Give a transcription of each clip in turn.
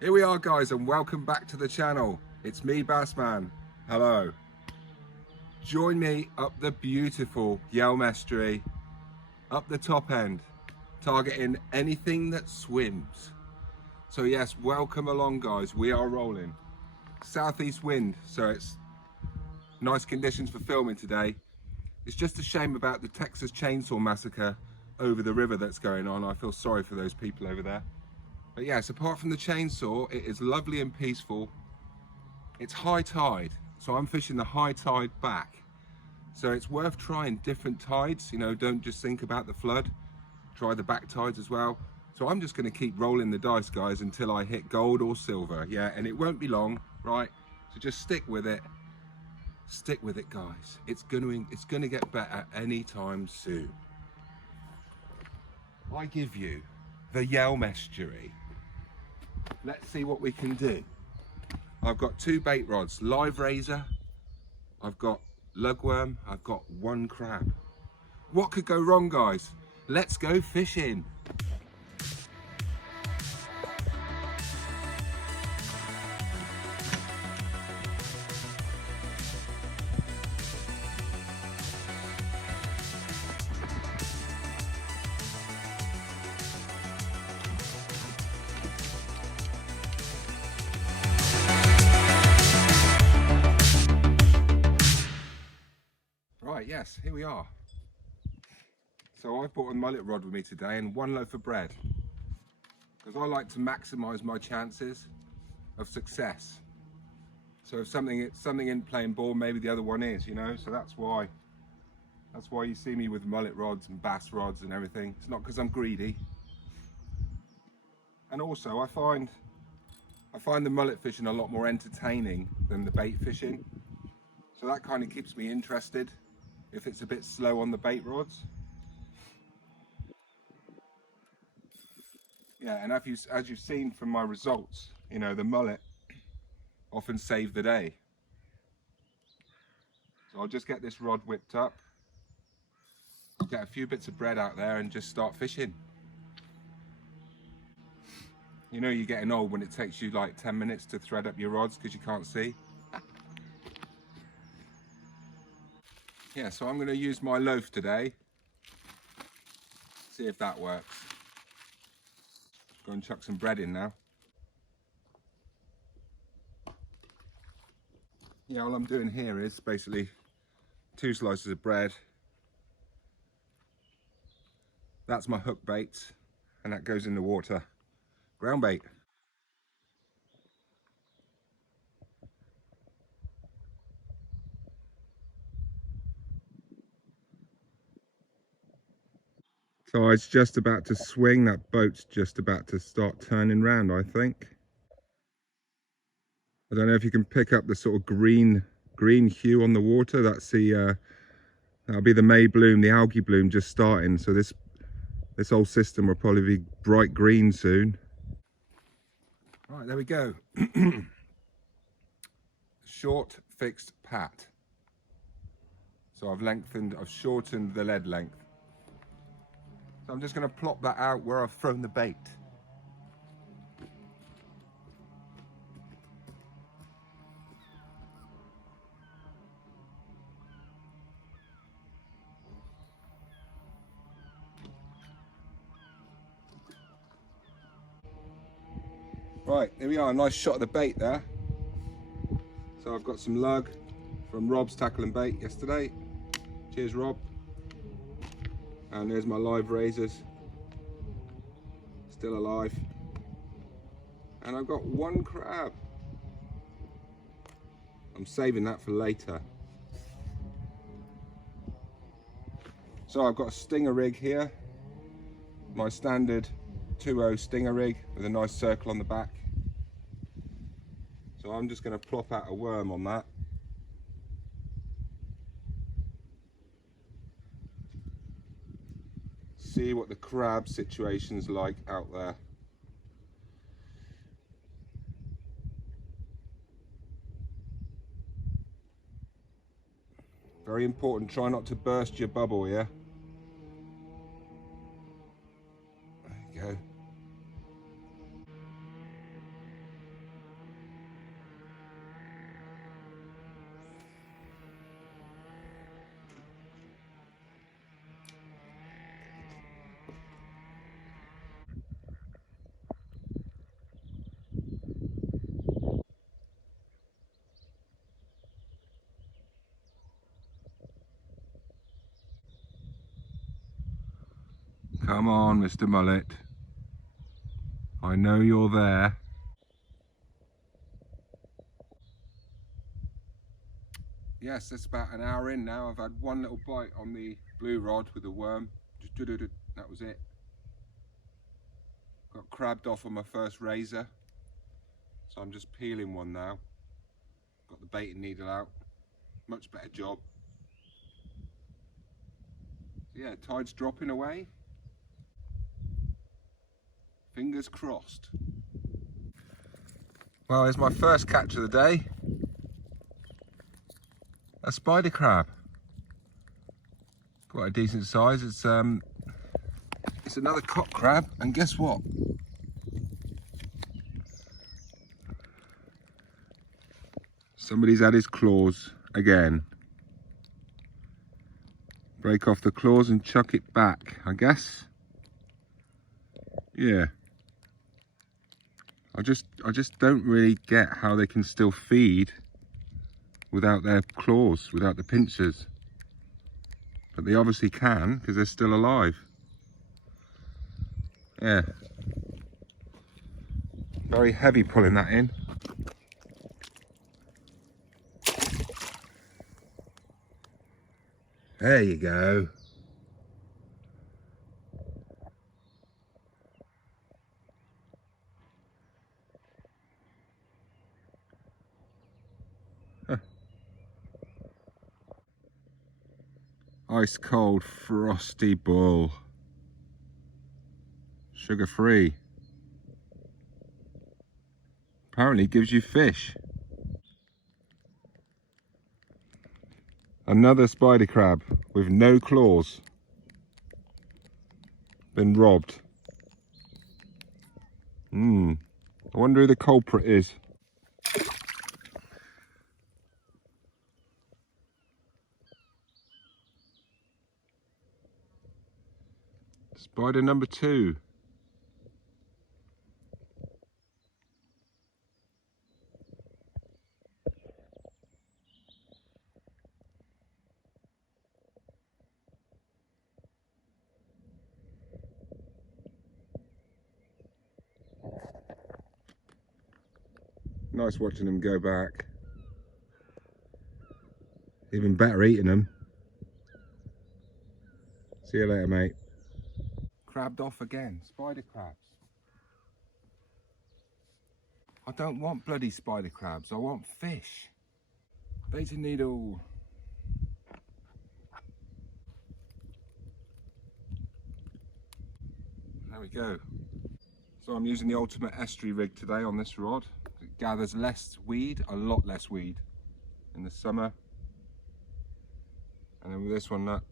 Here we are, guys, and welcome back to the channel. It's me, Bassman. Hello. Join me up the beautiful Yealm Estuary, up the top end, targeting anything that swims. So yes, welcome along, guys. We are rolling. Southeast wind, so it's nice conditions for filming today. It's just a shame about the Texas Chainsaw Massacre over the river that's going on. I feel sorry for those people over there. But yes, apart from the chainsaw, it is lovely and peaceful. It's high tide, so I'm fishing the high tide back. So it's worth trying different tides, you know, don't just think about the flood, try the back tides as well. So I'm just gonna keep rolling the dice, guys, until I hit gold or silver, yeah, and it won't be long, right? So just stick with it, guys. It's gonna get better anytime soon. I give you the Yealm Estuary. Let's see what we can do. I've got 2 bait rods, live razor, I've got lugworm, I've got 1 crab. What could go wrong, guys? Let's go fishing. Right, yes, here we are. So I've brought a mullet rod with me today and 1 loaf of bread, because I like to maximize my chances of success. So if something isn't playing ball, maybe the other one is, you know. So that's why you see me with mullet rods and bass rods and everything. It's not because I'm greedy. And also I find the mullet fishing a lot more entertaining than the bait fishing. So that kind of keeps me interested if it's a bit slow on the bait rods. Yeah, and as you've seen from my results, you know, the mullet often save the day. So I'll just get this rod whipped up, I'll get a few bits of bread out there and just start fishing. You know you're getting old when it takes you like 10 minutes to thread up your rods because you can't see. Yeah, so I'm going to use my loaf today. See if that works. Go and chuck some bread in now. Yeah, all I'm doing here is basically 2 slices of bread. That's my hook bait, and that goes in the water. Ground bait. So it's just about to swing, that boat's just about to start turning round, I think. I don't know if you can pick up the sort of green hue on the water. That's the that'll be the May bloom, the algae bloom just starting. So this whole system will probably be bright green soon. Right, there we go. Short fixed pat. So I've shortened the lead length. So I'm just going to plop that out where I've thrown the bait. Right, here we are, a nice shot of the bait there. So I've got some lug from Rob's Tackle and Bait yesterday. Cheers, Rob. And there's my live razors, still alive. And I've got 1 crab. I'm saving that for later. So I've got a stinger rig here, my standard 2.0 stinger rig with a nice circle on the back. So I'm just going to plop out a worm on that. See what the crab situation's like out there. Very important, try not to burst your bubble here. There you go. Come on, Mr. Mullet. I know you're there. Yes, it's about an hour in now. I've had one little bite on the blue rod with the worm. Just that was it. Got crabbed off on my first razor, so I'm just peeling one now. Got the baiting needle out. Much better job. So yeah, tide's dropping away. Fingers crossed. Well, it's my first catch of the day. A spider crab. Quite a decent size. It's another cock crab, and guess what? Somebody's had his claws again. Break off the claws and chuck it back, I guess. Yeah. I just don't really get how they can still feed without their claws, without the pincers. But they obviously can, because they're still alive. Yeah. Very heavy pulling that in. There you go. Ice cold frosty bull. Sugar free. Apparently gives you fish. Another spider crab with no claws. Been robbed. I wonder who the culprit is. Spider number 2. Nice watching them go back. Even better eating them. See you later, mate. Crabbed off again. Spider crabs. I don't want bloody spider crabs. I want fish. Baiting needle. There we go. So I'm using the ultimate estuary rig today on this rod. It gathers less weed, a lot less weed in the summer. And then with this one, look.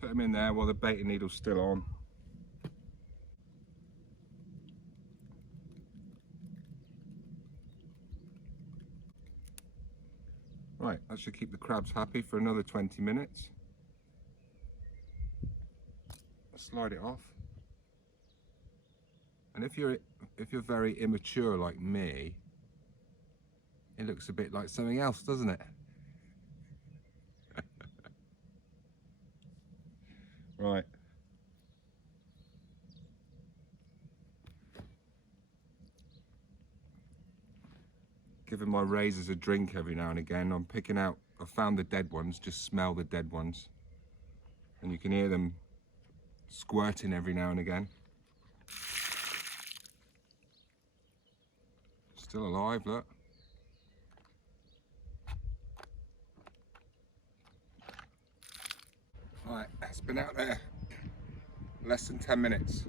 Put them in there while the baiting needle's still on. Right, that should keep the crabs happy for another 20 minutes. Slide it off. And if you're very immature like me, it looks a bit like something else, doesn't it? Right. Giving my razors a drink every now and again. I'm picking out, I found the dead ones, just smell the dead ones. And you can hear them squirting every now and again. Still alive, look. Right, it's been out there less than 10 minutes.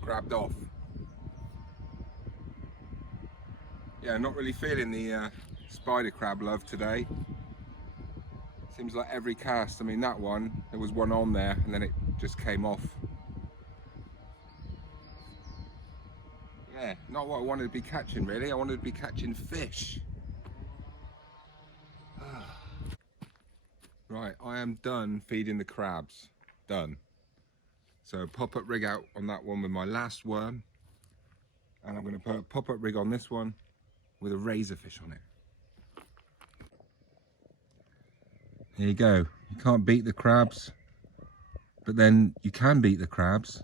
Grabbed off. Yeah, not really feeling the spider crab love today. Seems like every cast, I mean that one, there was one on there and then it just came off. Yeah, not what I wanted to be catching really, I wanted to be catching fish. Right, I am done feeding the crabs, done. So pop-up rig out on that one with my last worm. And I'm gonna put a pop-up rig on this one with a razor fish on it. There you go. You can't beat the crabs, but then you can beat the crabs.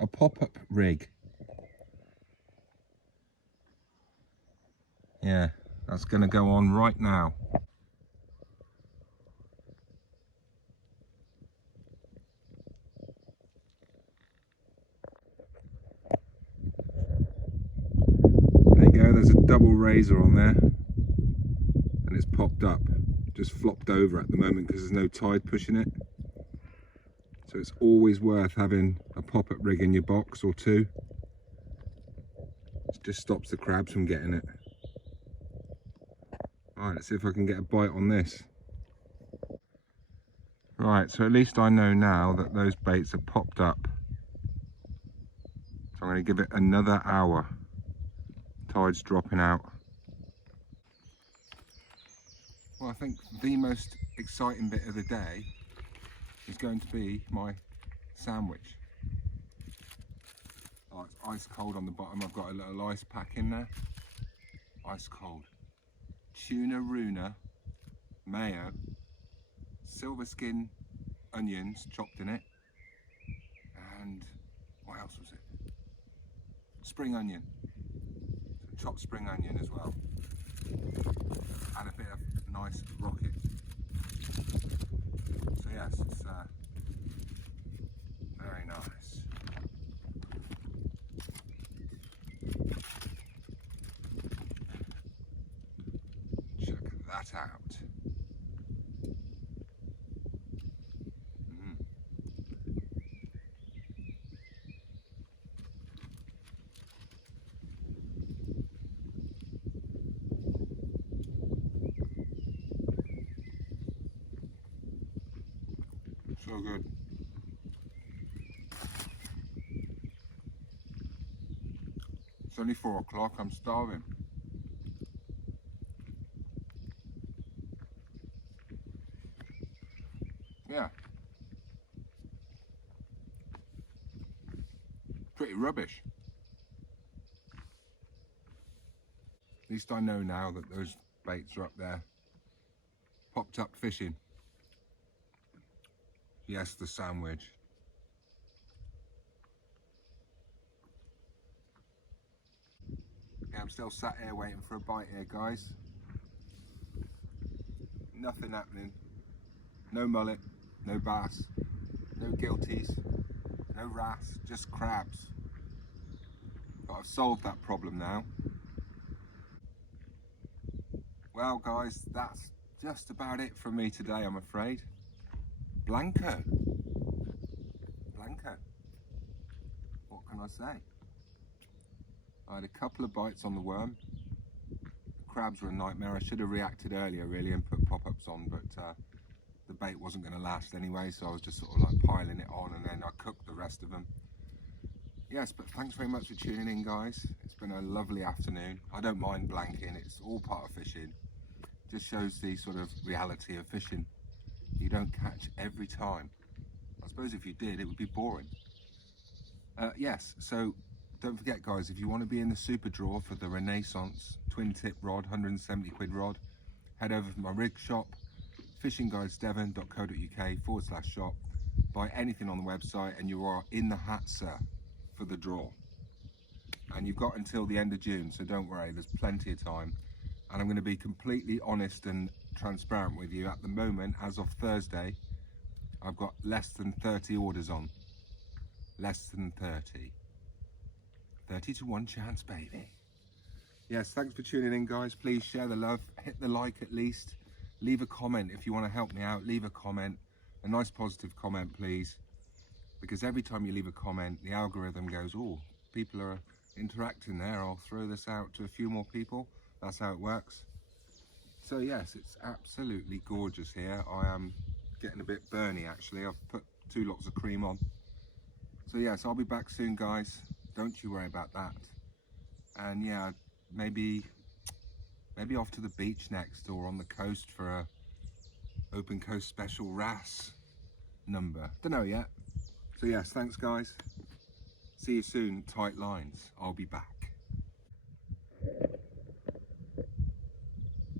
A pop-up rig. Yeah, that's going to go on right now. There you go, there's a double razor on there, and it's popped up, just flopped over at the moment because there's no tide pushing it. So it's always worth having a pop-up rig in your box or two. It just stops the crabs from getting it. Right, let's see if I can get a bite on this. Right, so at least I know now that those baits are popped up. So I'm going to give it another hour. Tide's dropping out. Well, I think the most exciting bit of the day is going to be my sandwich. Oh, it's ice cold on the bottom. I've got a little ice pack in there. Ice cold. Tuna runa, mayo, silver skin onions chopped in it, and what else was it? Spring onion. So chopped spring onion as well. And a bit of nice rocket. So yes, it's very nice. Check that out. So good. It's only 4 o'clock, I'm starving. Yeah. Pretty rubbish. At least I know now that those baits are up there. Popped up fishing. Yes, the sandwich. Yeah, I'm still sat here waiting for a bite here, guys. Nothing happening. No mullet, no bass, no guilties, no wrasse, just crabs. But I've solved that problem now. Well, guys, that's just about it from me today, I'm afraid. Blanco. What can I say? I had a couple of bites on the worm. Crabs were a nightmare. I should have reacted earlier really and put pop-ups on, but the bait wasn't going to last anyway, so I was just sort of like piling it on, and then I cooked the rest of them. Yes, but thanks very much for tuning in, guys. It's been a lovely afternoon. I don't mind blanking, it's all part of fishing. Just shows the sort of reality of fishing. You don't catch every time. I suppose if you did, it would be boring. Yes, so don't forget, guys, if you want to be in the super draw for the Renaissance twin tip rod, 170 quid rod, head over to my rig shop, fishingguidesdevon.co.uk/shop. Buy anything on the website and you are in the hat, sir, for the draw. And you've got until the end of June, so don't worry, there's plenty of time. And I'm going to be completely honest and transparent with you. At the moment, as of Thursday, I've got less than 30 orders on. Less than 30. 30 to 1 chance, baby. Yes, thanks for tuning in, guys. Please share the love, hit the like at least. Leave a comment if you want to help me out. Leave a comment, a nice positive comment, please. Because every time you leave a comment, the algorithm goes, oh, people are interacting there. I'll throw this out to a few more people. That's how it works. So yes, it's absolutely gorgeous here. I am getting a bit burny actually. I've put 2 lots of cream on. So yes, I'll be back soon, guys. Don't you worry about that. And yeah, maybe off to the beach next, or on the coast for a open coast special wrasse number. Don't know yet. So yes, thanks, guys. See you soon. Tight lines. I'll be back.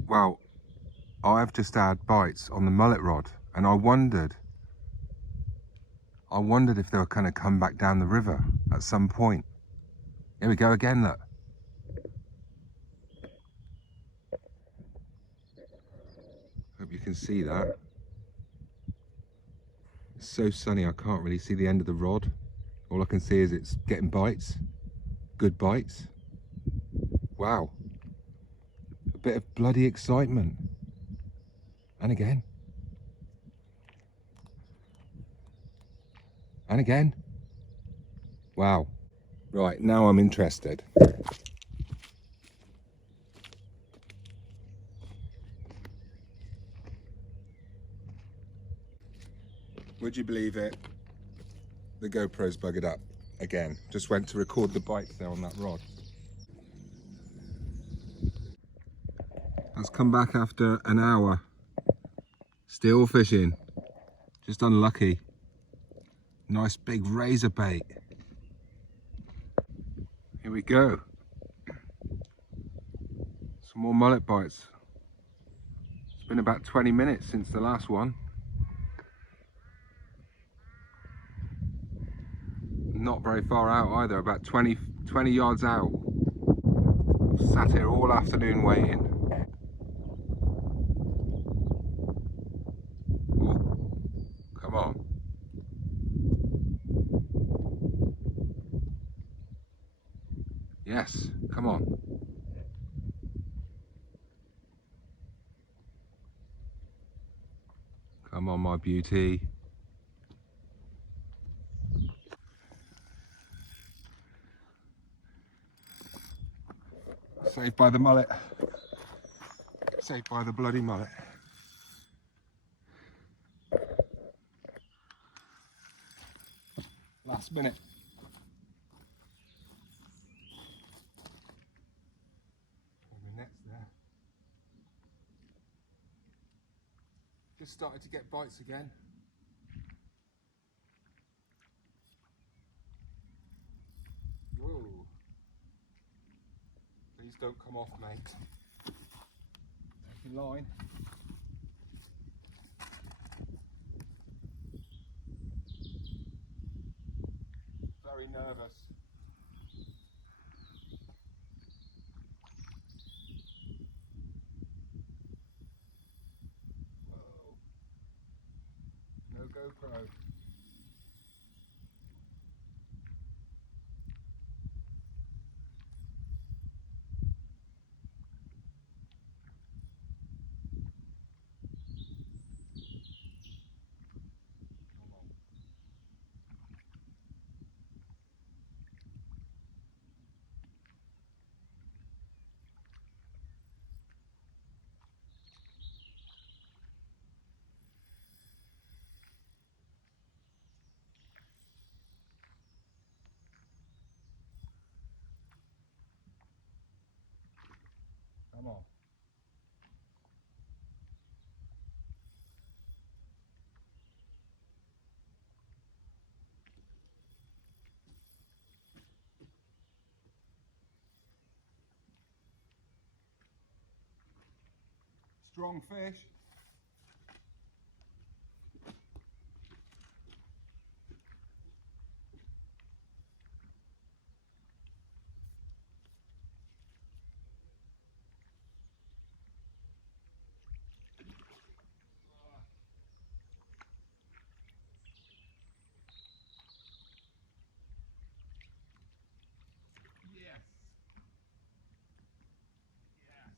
Well, I've just had bites on the mullet rod, and I wondered if they were going to come back down the river at some point. Here we go again, look. Hope you can see that. It's so sunny I can't really see the end of the rod. All I can see is it's getting bites, good bites. Wow, a bit of bloody excitement. And again. And again. Wow. Right, now I'm interested. Would you believe it? The GoPro's buggered up again. Just went to record the bites there on that rod. Let's come back after an hour. Still fishing. Just unlucky. Nice big razor bait. Here we go. Some more mullet bites. It's been about 20 minutes since the last one. Not very far out either, about 20 yards out. I've sat here all afternoon waiting. Oh, come on. Yes, come on. Come on, my beauty. Saved by the mullet. Saved by the bloody mullet. Last minute. The net's there. Just started to get bites again. Whoa. Please don't come off, mate. Taking line. Very nervous. Whoa. No GoPro. Come on. Strong fish. Yes. Yes.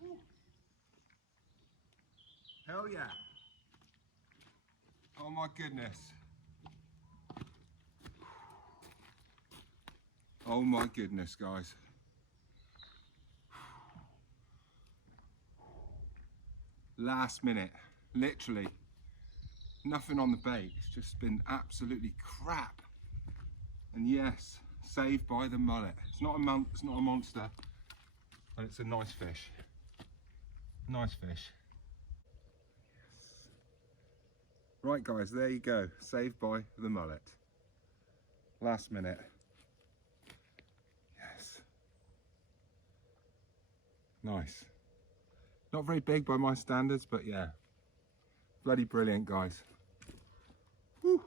Woo. Hell yeah. Oh my goodness. Oh my goodness, guys. Last minute, literally. Nothing on the bait, it's just been absolutely crap. And yes, saved by the mullet. It's not a monster, but it's a nice fish. Nice fish. Yes. Right guys, there you go. Saved by the mullet. Last minute. Yes. Nice. Not very big by my standards, but yeah, bloody brilliant, guys. Whew.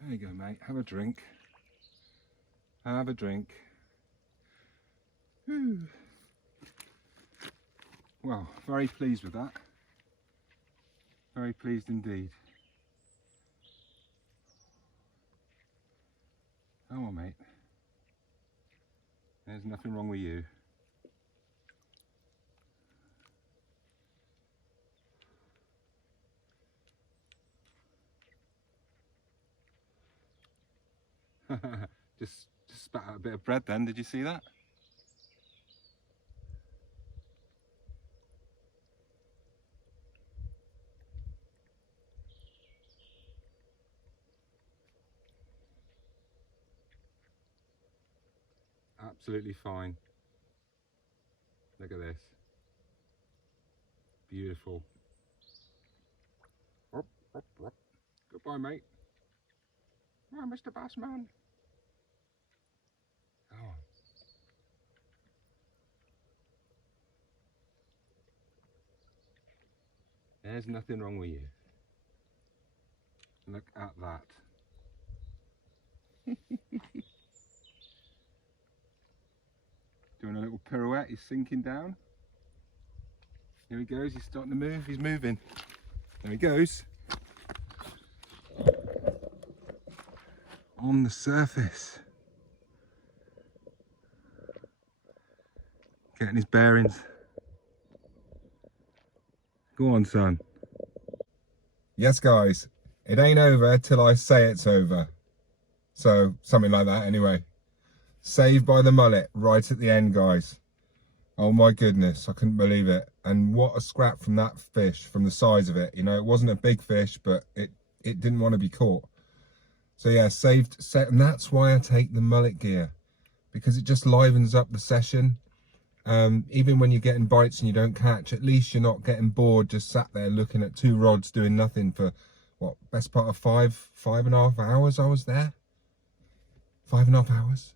There you go, mate. Have a drink. Have a drink. Whew. Well, very pleased with that. Very pleased indeed. Come on, mate. There's nothing wrong with you. just spat out a bit of bread then, did you see that? Absolutely fine. Look at this. Beautiful. Goodbye, mate. Oh, Mr. Bassman. Oh. There's nothing wrong with you. Look at that. Doing a little pirouette, he's sinking down. Here he goes, he's starting to move, he's moving. There he goes. On the surface. Getting his bearings. Go on, son. Yes, guys, it ain't over till I say it's over. So, something like that anyway. Saved by the mullet right at the end, guys. Oh my goodness, I couldn't believe it. And what a scrap from that fish, from the size of it. You know, it wasn't a big fish, but it didn't want to be caught. So yeah, saved, and that's why I take the mullet gear, because it just livens up the session. Even when you're getting bites and you don't catch, at least you're not getting bored just sat there looking at two rods doing nothing for, what, best part of five and a half hours I was there? 5.5 hours.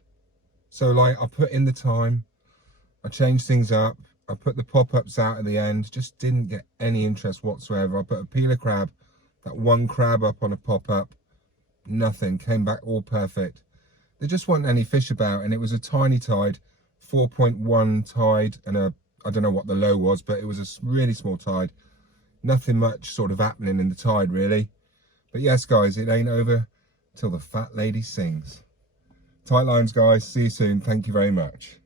So like, I put in the time, I changed things up, I put the pop-ups out at the end, just didn't get any interest whatsoever. I put a peeler crab, that one crab up on a pop-up, nothing, came back all perfect. There just weren't any fish about, and it was a tiny tide, 4.1 tide, and I don't know what the low was, but it was a really small tide. Nothing much sort of happening in the tide, really. But yes, guys, it ain't over till the fat lady sings. Tight lines, guys. See you soon. Thank you very much.